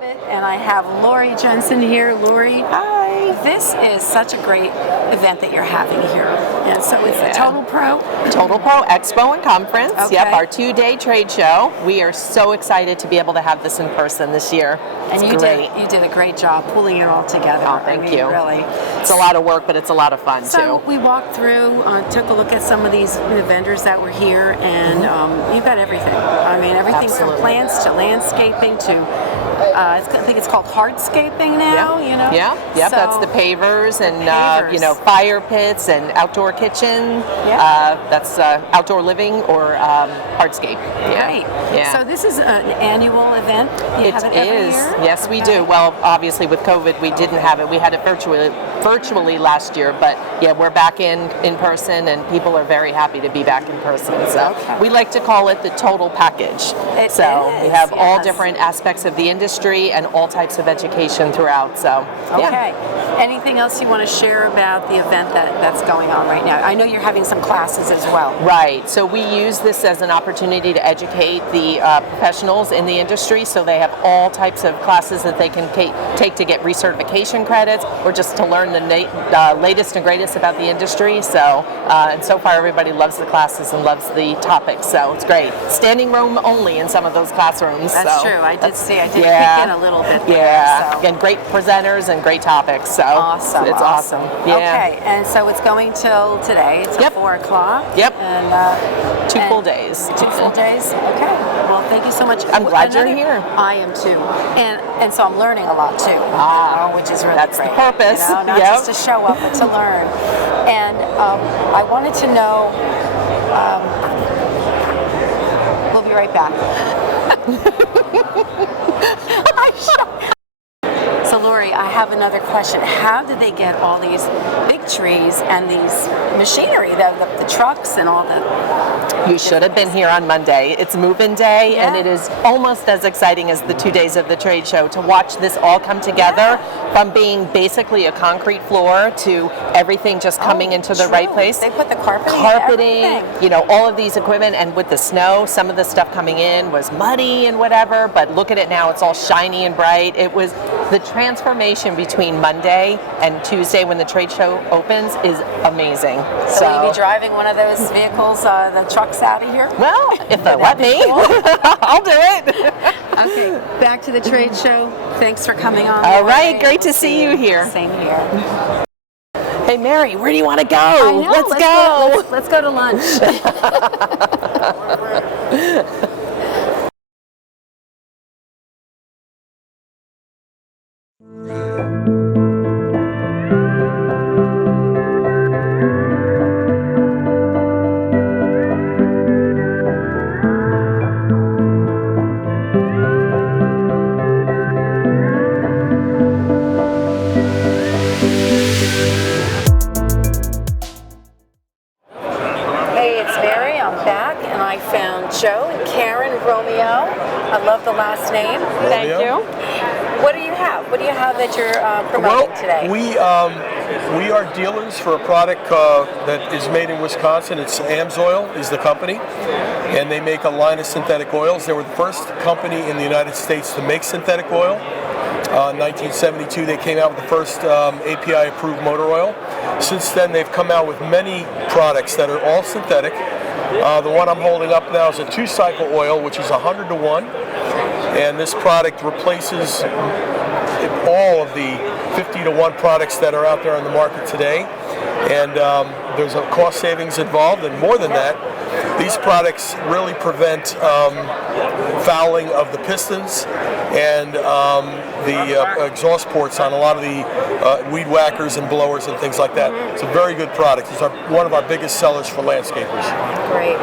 Abbott, and I have Lori Jensen here. Lori, hi. This is such a great event that you're having here. And so it's the Total Pro Expo and Conference. Okay. Yep, our 2-day trade show. We are so excited to be able to have this in person this year. And you did a great job pulling it all together. Oh, thank you. Really. It's a lot of work, but it's a lot of fun So too. we walked through, took a look at some of these vendors that were here, and you've got everything. I mean, everything from plants to landscaping to I think it's called hardscaping now. Yeah. You know. Yeah. Yep. So, that's the pavers and pavers. fire pits and outdoor kitchen. Yeah. That's outdoor living or hardscape. Yeah. Right. Yeah. So this is an annual event. You have it every year? Yes, we do. Well, obviously with COVID, we didn't have it. We had it virtually last year, but yeah, we're back in person, and people are very happy to be back in person. So we like to call it the total package. We have all different aspects of the industry and all types of education throughout. So okay. Anything else you want to share about the event that's going on right now? I know you're having some classes as well. Right. So we use this as an opportunity to educate the professionals in the industry, so they have all types of classes that they can take to get recertification credits or just to learn the latest and greatest about the industry. So and so far everybody loves the classes and loves the topics, so it's great. Standing room only in some of those classrooms. That's true. I did peek in a little bit there. Yeah. So. And great presenters and great topics. So awesome. It's awesome. Yeah. Okay, and so it's going till today. It's at 4 o'clock. Yep. And 2 full days. 2 full days. Okay. Well, thank you so much. I'm glad you're here. I am too, and so I'm learning a lot too. Which is really that's great. the purpose. You know, not just to show up, but to learn. And I wanted to know. We'll be right back. So Lori, I have another question. How did they get all these big trees and these machinery, the trucks and all the... You should have been here on Monday. It's move-in day, and it is almost as exciting as the 2 days of the trade show to watch this all come together from being basically a concrete floor to everything just coming into the right place. They put the carpeting, all of these equipment, and with the snow, some of the stuff coming in was muddy and whatever, but look at it now, it's all shiny and bright. It was the transformation between Monday and Tuesday when the trade show opens is amazing. So will you be driving one of those vehicles, the trucks out of here? Well, if they let me, I'll do it. Okay, back to the trade show. Thanks for coming on. All right, great to see you here. Same here. Hey Mary, where do you want to go? I know, let's go. Let's go to lunch. Joe and Karen Romeo. I love the last name. Thank you. What do you have? What do you have that you're promoting today? We are dealers for a product that is made in Wisconsin. It's Amsoil is the company, and they make a line of synthetic oils. They were the first company in the United States to make synthetic oil. In 1972, they came out with the first API-approved motor oil. Since then, they've come out with many products that are all synthetic. The one I'm holding up now is a 2-cycle oil, which is 100-to-1, and this product replaces all of the 50-to-1 products that are out there on the market today. And there's a cost savings involved, and more than that, these products really prevent fouling of the pistons and the exhaust ports on a lot of the weed whackers and blowers and things like that. It's a very good product. It's one of our biggest sellers for landscapers. Great.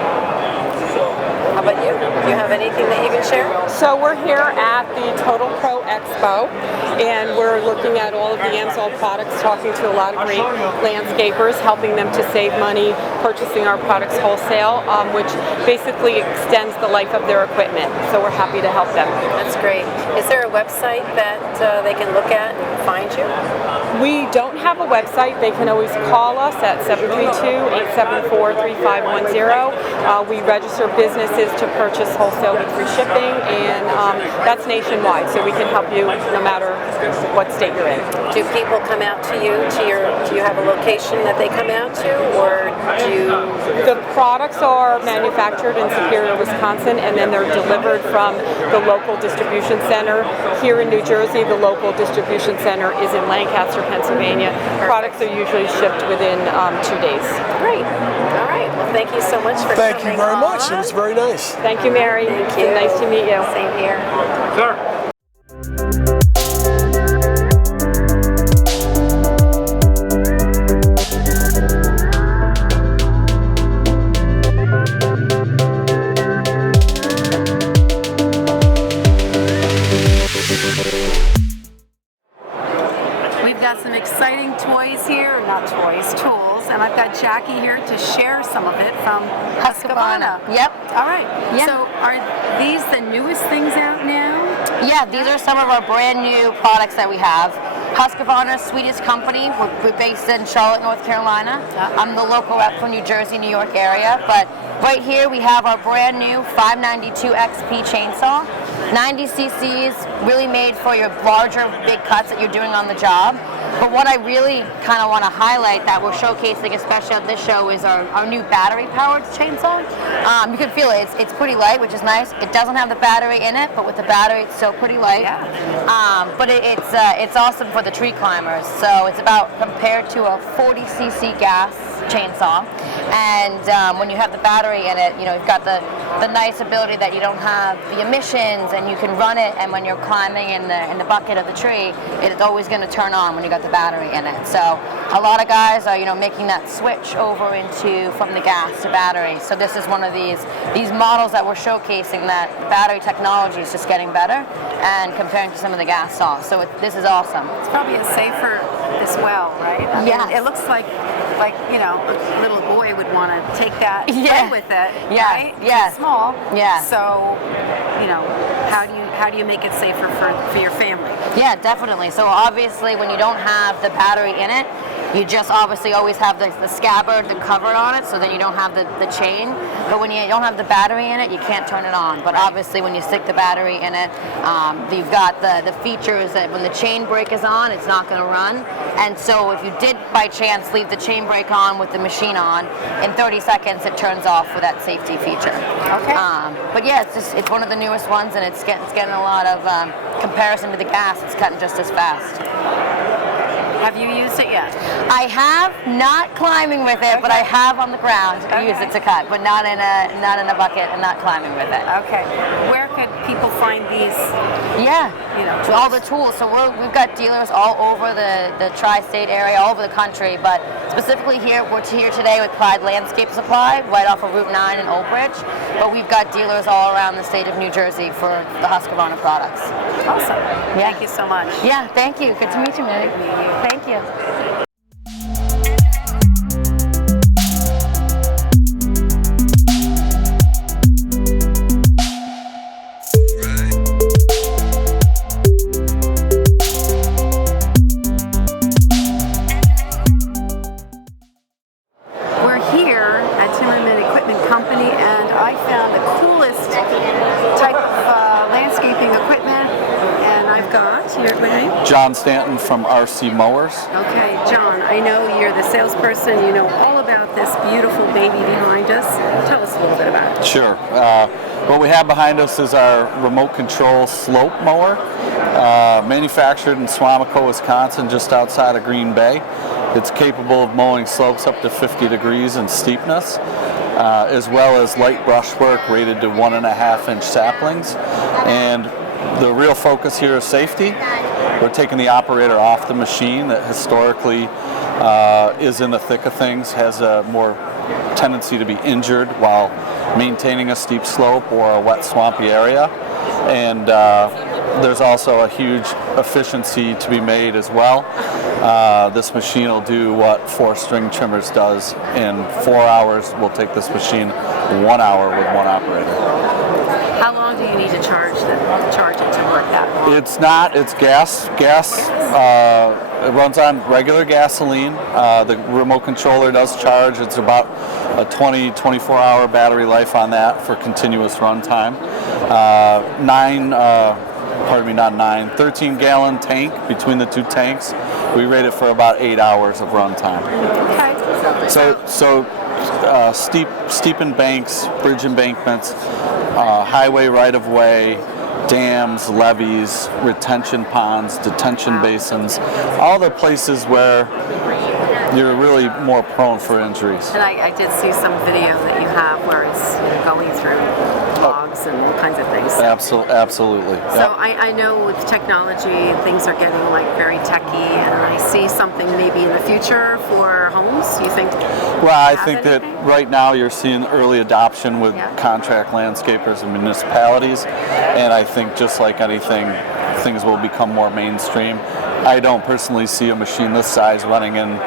How about you? Do you have anything that you can share? So we're here at the Total Pro Expo, and we're looking at all of the Amsoil products, talking to a lot of great landscapers, helping them to save money purchasing our products wholesale, which basically extends the life of their equipment. So we're happy to help them. That's great. Is there a website that they can look at and find you? We don't have a website. They can always call us at 732-874-3510. We register businesses to purchase wholesale with free shipping, and that's nationwide, so we can help you no matter what state you're in. Do people come out to you? Do you have a location that they come out to, or do you? The products are manufactured in Superior, Wisconsin, and then they're delivered from the local distribution center. Here in New Jersey, the local distribution center is in Lancaster, Pennsylvania. Products are usually shipped within 2 days. Great. All right. Well, thank you so much for coming. Thank you very much. It was very nice. Thank you, Mary. Thank you. Nice to meet you. Same here. Sir. We've got some exciting toys here, not toys, tools, and I've got Jackie here to share some of it from Husqvarna. Yep. All right. Yeah. So are these the newest things out now? Yeah, these are some of our brand new products that we have. Husqvarna, Swedish company. We're based in Charlotte, North Carolina. I'm the local rep for New Jersey, New York area. But right here we have our brand new 592 XP chainsaw. 90 cc's, really made for your larger, big cuts that you're doing on the job. But what I really kind of want to highlight that we're showcasing, especially at this show, is our new battery-powered chainsaw. You can feel it. It's pretty light, which is nice. It doesn't have the battery in it, but with the battery, it's still pretty light. Yeah. But it's awesome for the tree climbers. So it's about compared to a 40 cc gas chainsaw, and when you have the battery in it, you've got the nice ability that you don't have the emissions, and you can run it, and when you're climbing in the bucket of the tree, it's always going to turn on when you got the battery in it. So a lot of guys are making that switch over from the gas to battery. So this is one of these models that we're showcasing, that battery technology is just getting better and comparing to some of the gas saws. So this is awesome. It's probably a safer as well, right? I mean, Yes. it looks like a little boy would want to take that, Yeah. play with it, Yeah. right? Yeah. It's small. Yeah. So, how do you make it safer for your family? Yeah, definitely. So obviously when you don't have the battery in it, you just obviously always have the scabbard, the cover on it, so then you don't have the chain. But when you don't have the battery in it, you can't turn it on. But obviously when you stick the battery in it, you've got the features that when the chain brake is on, it's not going to run. And so if you did by chance leave the chain brake on with the machine on, in 30 seconds it turns off with that safety feature. Okay. But yeah, it's one of the newest ones, and it's getting a lot of comparison to the gas. It's cutting just as fast. Have you used it yet? I have, not climbing with it, but I have on the ground used it to cut, but not in a bucket and not climbing with it. Okay. Where could people find these? Yeah, tools? all the tools. So we've got dealers all over the tri-state area, all over the country, but specifically we're here today with Pride Landscape Supply, right off of Route 9 in Old Bridge, but we've got dealers all around the state of New Jersey for the Husqvarna products. Awesome. Yeah. Thank you so much. Yeah, thank you. Good to meet you, Mary. Good to meet you. Thank you. We're here at Timmerman Equipment Company, and I found the coolest type of landscaping equipment. And I've got your name. John Stanton from RC Mowers. Okay, John, I know you're the salesperson. You know all about this beautiful baby behind us. Tell us a little bit about it. Sure. What we have behind us is our remote control slope mower, manufactured in Swamico, Wisconsin, just outside of Green Bay. It's capable of mowing slopes up to 50 degrees in steepness, as well as light brushwork rated to 1.5-inch saplings. And the real focus here is safety. We're taking the operator off the machine that historically is in the thick of things, has a more tendency to be injured while maintaining a steep slope or a wet, swampy area. And there's also a huge efficiency to be made as well. This machine will do what 4 string trimmers does in 4 hours. We'll take this machine 1 hour with one operator. How long do you need to charge it to work that long? It's not. It's gas. It runs on regular gasoline. The remote controller does charge. It's about a 24-hour battery life on that for continuous run time. 13-gallon tank between the two tanks. We rate it for about 8 hours of run time. Okay. So steep embanks, bridge embankments, highway right-of-way, dams, levees, retention ponds, detention basins, all the places where you're really more prone for injuries. And I did see some video that you have where it's going through logs and all kinds of things. Absolutely. So I know with technology, things are getting like very techy, and I see something maybe in the future for homes. You think? Well, I think that right now you're seeing early adoption with contract landscapers and municipalities, and I think just like anything, things will become more mainstream. I don't personally see a machine this size running in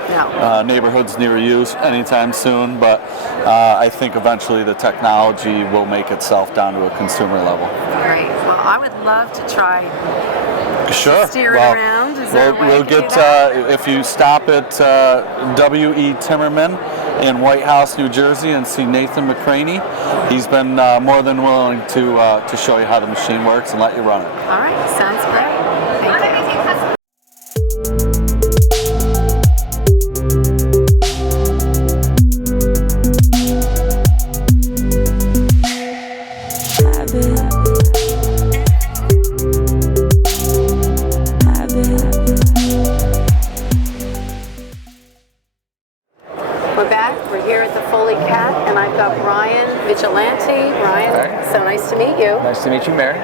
neighborhoods near you anytime soon, but I think eventually the technology will make itself down to a consumer level. Great. Well, I would love to try. Sure. Steer it around. Is there a way we'll to do get that? if you stop at W.E. Timmerman in White House, New Jersey, and see Nathan McCraney. He's been more than willing to show you how the machine works and let you run it. All right. Sounds great. Thank you. We're back. We're here at the Foley Cat, and I've got Brian Vigilante. Brian, so nice to meet you. Nice to meet you, Mary.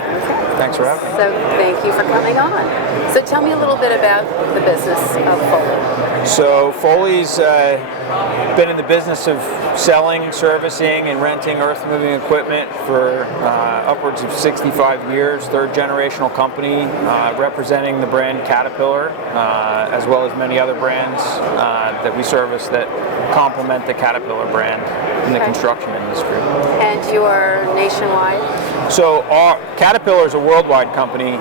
Thanks for having me. So thank you for coming on. So tell me a little bit about the business of Foley. So Foley's been in the business of selling, servicing, and renting earth-moving equipment for upwards of 65 years. Third generational company, representing the brand Caterpillar, as well as many other brands that we service that complement the Caterpillar brand in the construction industry. And you are nationwide? So Caterpillar is a worldwide company.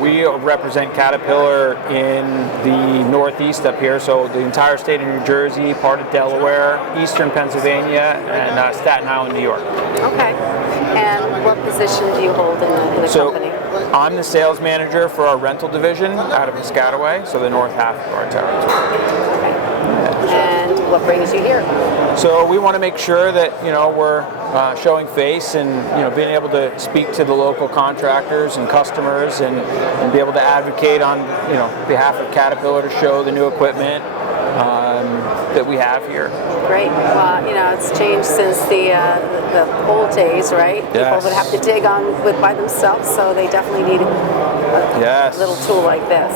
We represent Caterpillar in the Northeast up here, so the entire state of New Jersey, part of Delaware, Eastern Pennsylvania, and Staten Island, New York. Okay. And what position do you hold in the company? I'm the sales manager for our rental division out of Piscataway, so the north half of our territory. And what brings you here? So we want to make sure that we're showing face and being able to speak to the local contractors and customers and be able to advocate on behalf of Caterpillar to show the new equipment that we have here. Great. Well, it's changed since the old days, right? Yes. People would have to dig on by themselves, so they definitely need a little tool like this.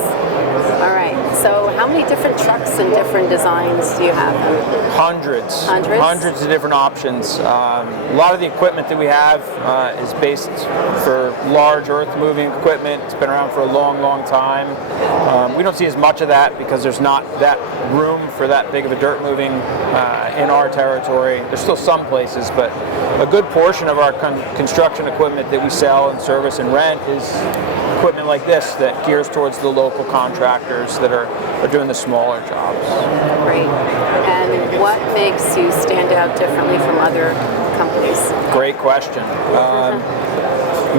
All right. So how many different trucks and different designs do you have? Hundreds. Hundreds? Hundreds of different options. A lot of the equipment that we have is based for large earth-moving equipment. It's been around for a long, long time. We don't see as much of that because there's not that room for that big of a dirt moving in our territory. There's still some places, but a good portion of our construction equipment that we sell and service and rent is equipment like this that gears towards the local contractors that are doing the smaller jobs. Great. And what makes you stand out differently from other companies? Great question.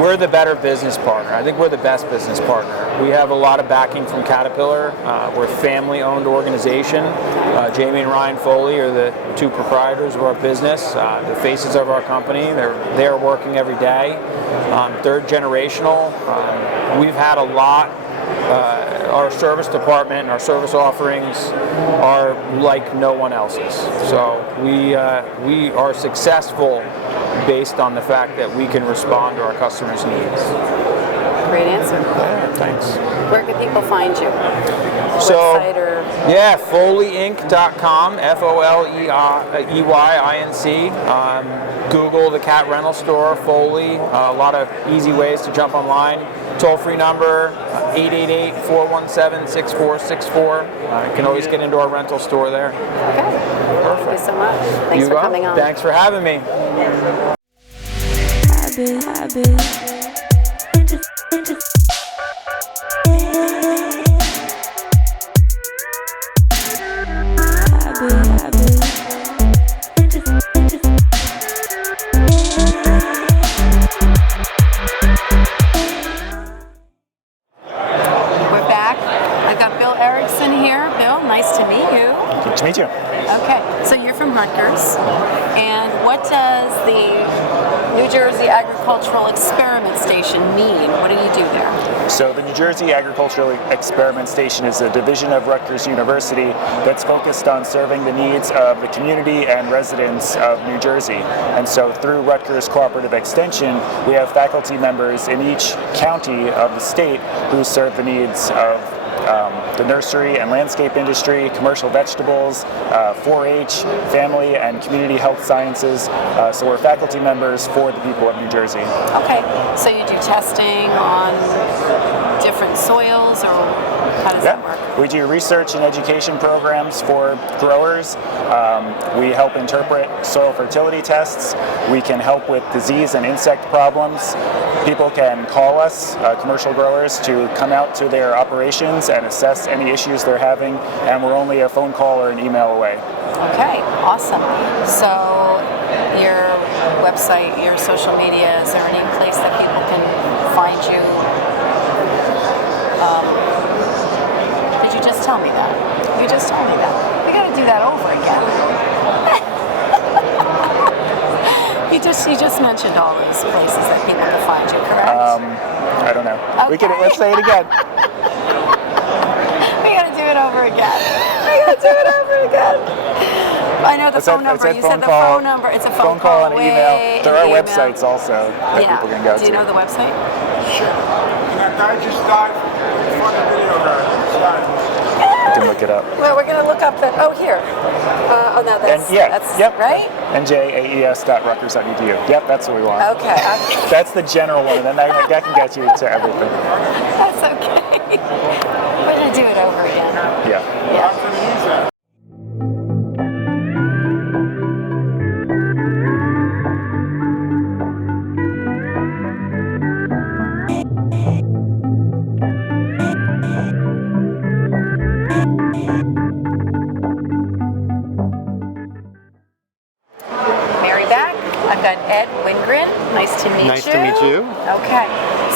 We're the better business partner. I think we're the best business partner. We have a lot of backing from Caterpillar. We're a family-owned organization. Jamie and Ryan Foley are the two proprietors of our business, the faces of our company. They're working every day. Third generational. We've had a lot. Our service department and our service offerings are like no one else's. So we are successful based on the fact that we can respond to our customers' needs. Great answer. Yeah, thanks. Where can people find you? Website or? Yeah, FoleyInc.com, FOLEYINC. Google the cat rental store, Foley. A lot of easy ways to jump online. Toll-free number, 888-417-6464. You can always get into our rental store there. Okay. Perfect. you so much. Thanks for coming on. Thanks for having me. We're back. I've got Bill Erickson here. Bill, nice to meet you. Good to meet you. Okay, so you're from Rutgers, and what does the New Jersey Agricultural Experiment Station mean? What do you do there? So the New Jersey Agricultural Experiment Station is a division of Rutgers University that's focused on serving the needs of the community and residents of New Jersey. And so through Rutgers Cooperative Extension, we have faculty members in each county of the state who serve the needs of the nursery and landscape industry, commercial vegetables, 4-H, family and community health sciences. So we're faculty members for the people of New Jersey. Okay, so you do testing on different soils, or how does that work? We do research and education programs for growers. We help interpret soil fertility tests. We can help with disease and insect problems. People can call us, commercial growers, to come out to their operations and assess any issues they're having, and we're only a phone call or an email away. Okay, awesome. So your website, your social media, is there any place that people can find you? Did you just tell me that? You just told me that. We got to do that over again. You just mentioned all those places that people can find you, correct? I don't know. Okay. Let's say it again. We got to do it over again. We got to do it over again. I know the phone number. You said the phone number. It's a phone call and an email. There are email. websites also that people can go to. Do you know the website? Sure. And that guy just died. Funny video guy. I can look it up. Well, we're going to look up the. Oh, here. Oh, no, that's. Yep. Right? NJAES.rutgers.edu. Yep, that's what we want. Okay. That's the general one, and then that can get you to everything. That's okay. We're going to do it over again. Yeah. Mary back. I've got Ed Wingren. Nice to meet you. Nice to meet you. Okay.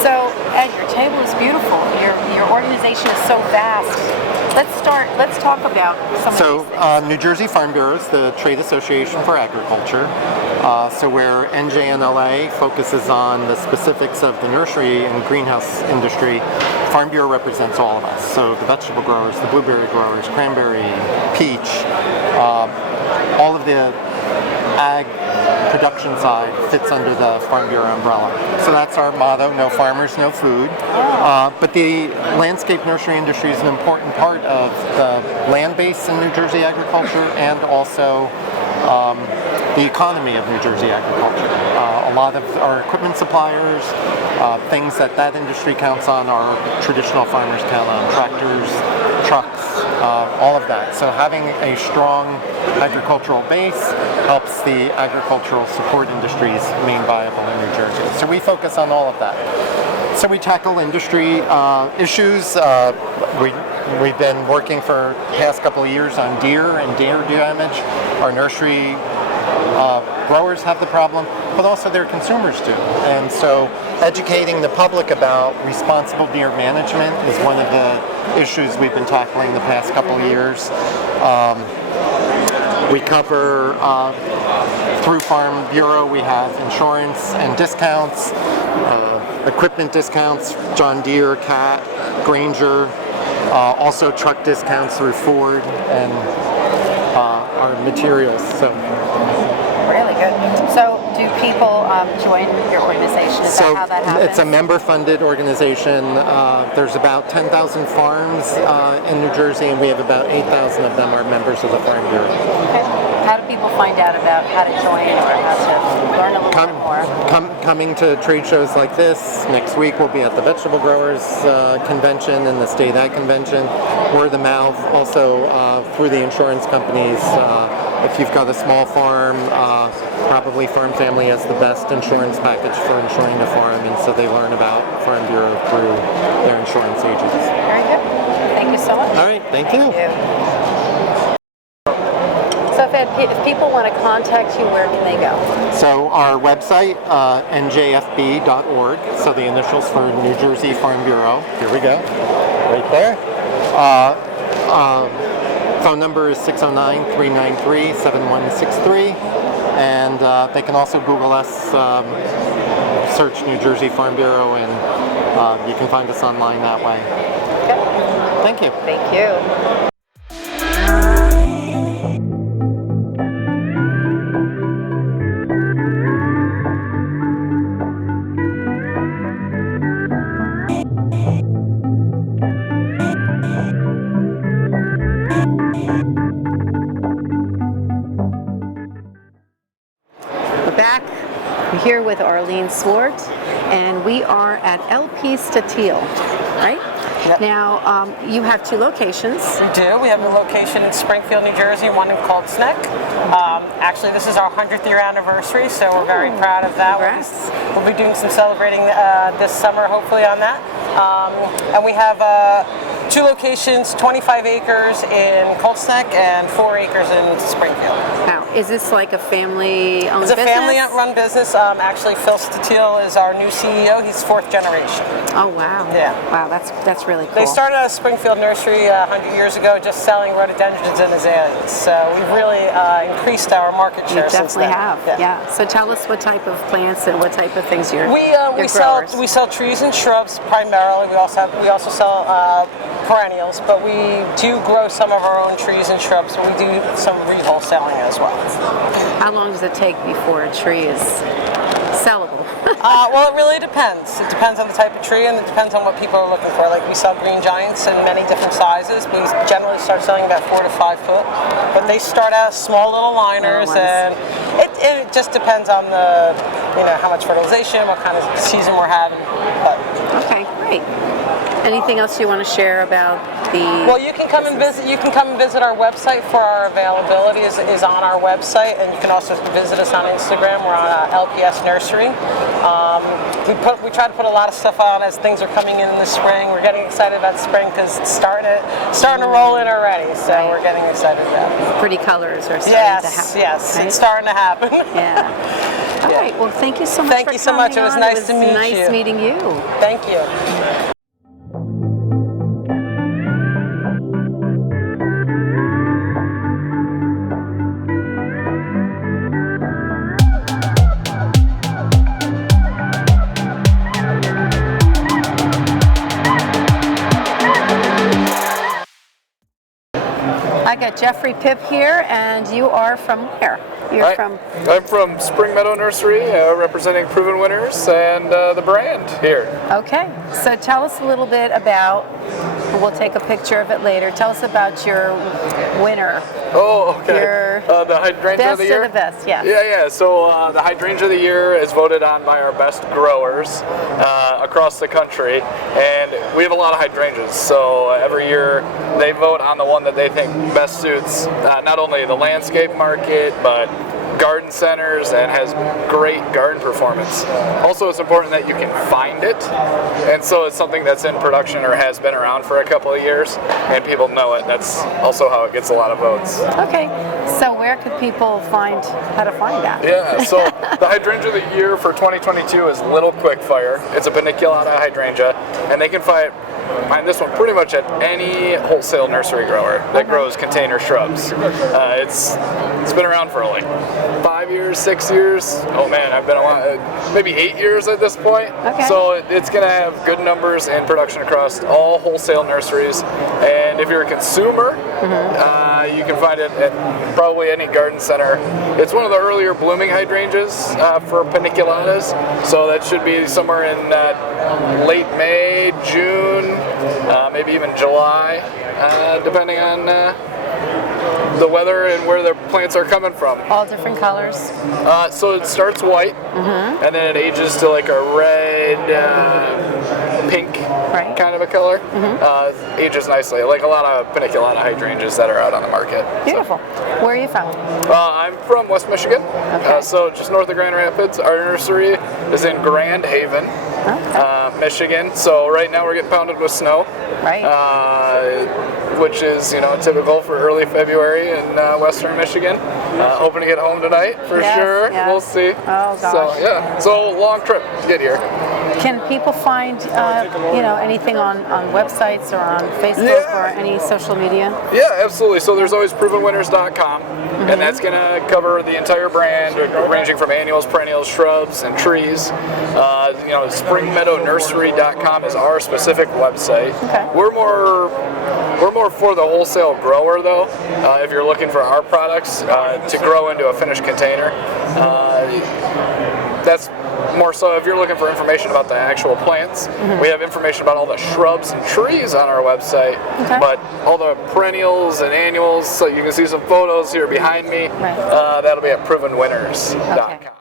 So, Ed, your table is beautiful. Your organization is so vast. Let's talk about some of these things. New Jersey Farm Bureau is the trade association for agriculture. So where NJNLA focuses on the specifics of the nursery and greenhouse industry, Farm Bureau represents all of us. So the vegetable growers, the blueberry growers, cranberry, peach, all of the ag production side fits under the Farm Bureau umbrella. So that's our motto: no farmers, no food. But the landscape nursery industry is an important part of the land base in New Jersey agriculture, and also the economy of New Jersey agriculture. A lot of our equipment suppliers, things that industry counts on, our traditional farmers count on: tractors, trucks, all of that. So having a strong agricultural base helps the agricultural support industries remain viable in New Jersey. So we focus on all of that. So we tackle industry issues. We've been working for the past couple of years on deer and deer damage. Our nursery growers have the problem, but also their consumers do. And so educating the public about responsible deer management is one of the issues we've been tackling the past couple of years. We cover, through Farm Bureau, we have insurance and discounts, equipment discounts, John Deere, Cat, Granger, also truck discounts through Ford, and our materials. So. Really good. So do people join your organization? Is that how that happens? It's a member-funded organization. There's about 10,000 farms in New Jersey, and we have about 8,000 of them are members of the Farm Bureau. Okay. How do people find out about how to join or how to learn a little bit more? Coming to trade shows like this. Next week we'll be at the Vegetable Growers Convention and the State Ag Convention. Word of mouth, also through the insurance companies. If you've got a small farm, probably Farm Family has the best insurance package for insuring the farm, and so they learn about Farm Bureau through their insurance agents. Very good. Thank you so much. All right, thank you. So if people want to contact you, where can they go? So our website, njfb.org, so the initials for New Jersey Farm Bureau. Here we go, right there. Phone number is 609-393-7163, and they can also Google us, search New Jersey Farm Bureau, and you can find us online that way. Okay. Thank you. Thank you. Back here with Arlene Swart, and we are at LP Statiel, right? Yep. Now, you have two locations. We do. We have a location in Springfield, New Jersey, one in Coltsneck. Actually, this is our 100th year anniversary, so we're very proud of that. We'll be doing some celebrating this summer, hopefully, on that. And we have two locations, 25 acres in Coltsneck and 4 acres in Springfield. Now, is this like a family-owned business? It's a family-run business. Actually, Phil Statiel is our new CEO. He's 4th generation. Oh, wow. Yeah. Wow, that's really cool. They started out a Springfield Nursery 100 years ago, just selling rhododendrons and azaleas. So we've really increased our market share since then. You definitely have, yeah. So tell us what type of plants and what type of things you're we sell trees and shrubs primarily. We also sell perennials, but we do grow some of our own trees and shrubs. So we do some re-wholesaling as well. How long does it take before a tree is sellable? Well, it really depends. It depends on the type of tree, and it depends on what people are looking for. Like, we sell green giants in many different sizes. We generally start selling about 4 to 5 foot, but they start out small little liners, and it just depends on the, how much fertilization, what kind of season we're having. But. Okay, great. Anything else you want to share about the? Well, you can come and visit. You can come and visit our website for our availability is on our website, and you can also visit us on Instagram. We're on LPS Nursery. We try to put a lot of stuff on as things are coming in the spring. We're getting excited about spring because it's starting to roll in already. So we're getting excited about it. Pretty colors are starting to happen. Yes, right? it's starting to happen. Yeah. All right. Well, thank you so much. Thank you so much. It was nice to meet you. Nice meeting you. Thank you. I got Jeffrey Pipp here, and you are from where? You're from? I'm from Spring Meadow Nursery, representing Proven Winners and the brand here. Okay, so tell us a little bit about, we'll take a picture of it later, tell us about your winner. Oh, okay. Your the Hydrangea of the Year? Best of the best, yes. Yeah. So the Hydrangea of the Year is voted on by our best growers across the country, and we have a lot of hydrangeas. So every year they vote on the one that they think best suits not only the landscape market, but garden centers, and has great garden performance. Also, it's important that you can find it, and so it's something that's in production or has been around for a couple of years, and people know it. That's also how it gets a lot of votes. Okay, so where could people find how to find that? Yeah, so the Hydrangea of the Year for 2022 is Little Quickfire. It's a paniculata hydrangea, and they can find this one pretty much at any wholesale nursery grower that grows container shrubs. It's been around for like 5 years, 6 years. Oh man, I've been a lot, maybe 8 years at this point. Okay. So it's going to have good numbers and production across all wholesale nurseries. And if you're a consumer, you can find it at probably any garden center. It's one of the earlier blooming hydrangeas for paniculatas, so that should be somewhere in late May, June, maybe even July, depending on the weather and where the plants are coming from. All different colors? So it starts white, and then it ages to like a red, pink kind of a color. Ages nicely, like a lot of paniculata hydrangeas that are out on the market. Beautiful. Where are you from? I'm from West Michigan, so just north of Grand Rapids. Our nursery is in Grand Haven, Michigan. So right now we're getting pounded with snow, which is typical for early February in western Michigan. Hoping to get home tonight for sure. Yes. We'll see. Oh gosh. So yeah, so long trip to get here. Can people find anything on websites or on Facebook or any social media? Yeah, absolutely. So there's always provenwinners.com, and that's going to cover the entire brand, ranging from annuals, perennials, shrubs, and trees. Springmeadownursery.com is our specific website. We're more for the wholesale grower, though. If you're looking for our products to grow into a finished container, that's more so if you're looking for information about the actual plants. We have information about all the shrubs and trees on our website, but all the perennials and annuals, so you can see some photos here behind me, that'll be at provenwinners.com.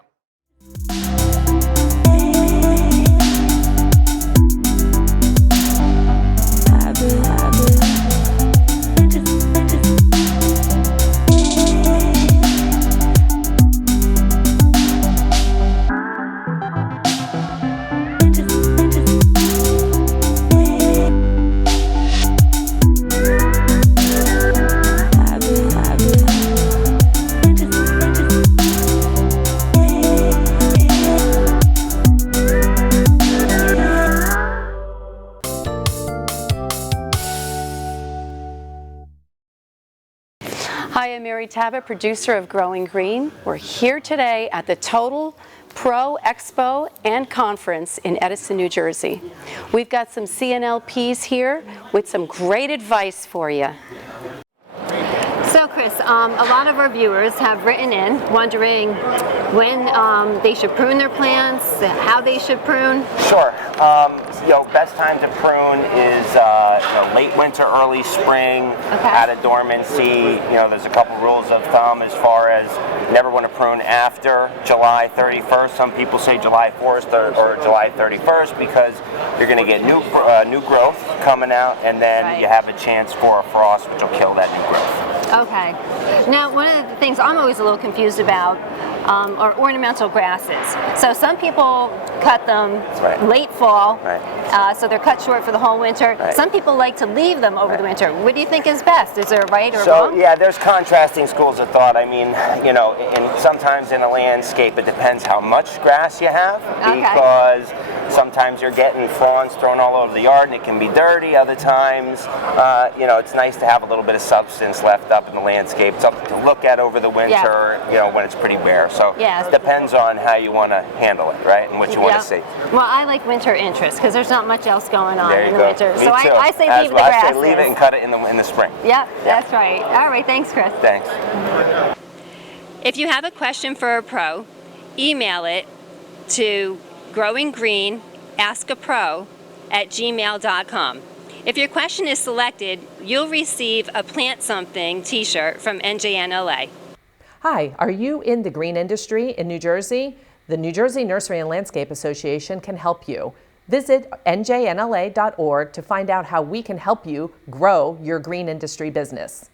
Hi, I'm Mary Tabbitt, producer of Growing Green. We're here today at the Total Pro Expo and Conference in Edison, New Jersey. We've got some CNLPs here with some great advice for you. So Chris, a lot of our viewers have written in wondering when they should prune their plants, how they should prune. Sure. Best time to prune is late winter, early spring, out of dormancy. There's a couple rules of thumb as far as you never want to prune after July 31st. Some people say July 4th or July 31st because you're going to get new growth coming out, and then you have a chance for a frost, which will kill that new growth. Okay. Now, one of the things I'm always a little confused about are ornamental grasses. So some people cut them late fall, so they're cut short for the whole winter. Some people like to leave them over the winter. What do you think is best? Is there right or wrong? So yeah, there's contrasting schools of thought. I mean, and sometimes in a landscape it depends how much grass you have, because sometimes you're getting fronds thrown all over the yard and it can be dirty. Other times, it's nice to have a little bit of substance left up in the landscape, something to look at over the winter, when it's pretty bare. So it depends on how you want to handle it, right, and what you want to see. Well, I like winter interest because there's not much else going on in the go. winter. Me so too. I say leave the grasses. I say leave it and cut it in the spring. Yep, that's right. All right, thanks, Chris. Thanks. If you have a question for a pro, email it to growinggreenaskapro@gmail.com. If your question is selected, you'll receive a Plant Something t-shirt from NJNLA. Hi, are you in the green industry in New Jersey? The New Jersey Nursery and Landscape Association can help you. Visit njnla.org to find out how we can help you grow your green industry business.